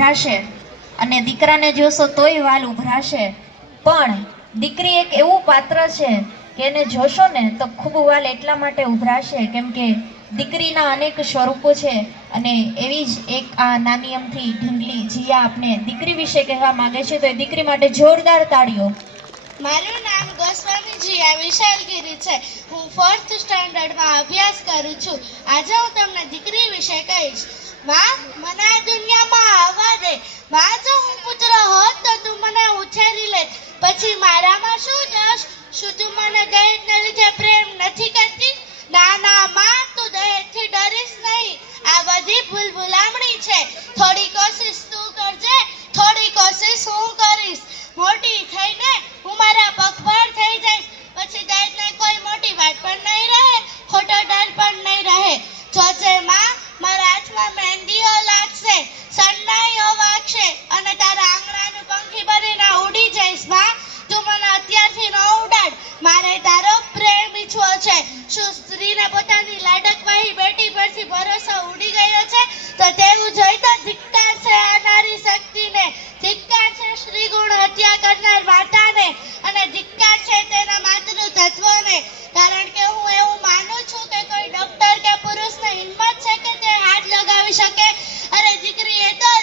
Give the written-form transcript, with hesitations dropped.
ઉભરાશે અને દીકરાને જોશો તોય વાલ ઉભરાશે, પણ દીકરી એક એવું પાત્ર છે કે એને જોશો ને તો ખૂબ વાલ એટલા માટે ઉભરાશે કેમ કે દીકરીના અનેક સ્વરૂપો છે. અને એવી જ એક આ નાની અમથી ઢીંગલી જીયા આપને દીકરી વિશે કહેવા માંગે છે, તો એ દીકરી માટે જોરદાર તાળીઓ. મારું નામ ગોસ્વામી જીયા વિશાલગીરી છે. હું 4th સ્ટાન્ડર્ડમાં અભ્યાસ કરું છું. આજે હું તમને દીકરી વિશે કહીશ. માં, મને આ દુનિયામાં આવવા દે. માં, જો હું પુત્ર હોત તો તું મને ઉછેરી લેત. પછી મારામાં શું દોષ? શું તું મને દહેજને લીધે પ્રેમ નથી કરતી? ના ના માં, તું દહેજથી ડરીશ નહીં. આ બધી ભૂલભુલામણી છે. થોડી કોશિશ તું કરજે, થોડી કોશિશ હું કરીશ. મોટી થઈને હું મારા પગભર થઈ જઈશ. પછી દહેજને કોઈ મોટી વાત પણ નહીં રહે, ખોટો ડર પણ નહીં રહે. જોજે માં, મારા હાથમાં મહેંદીઓ લાગશે, સન્નાઈઓ વાગશે અને તારા આંગણાનું પંખી બનીને ઉડી જઈશ. માં, તું મને અત્યારથી ન ઉડાડ. મારે તારો પ્રેમ ઈચ્છવો છે. શું સ્ત્રીને પોતાની લાડકવાહી બેટી પરથી ભરોસો ઉડી ગયો છે? તો તેવું જોઈ તો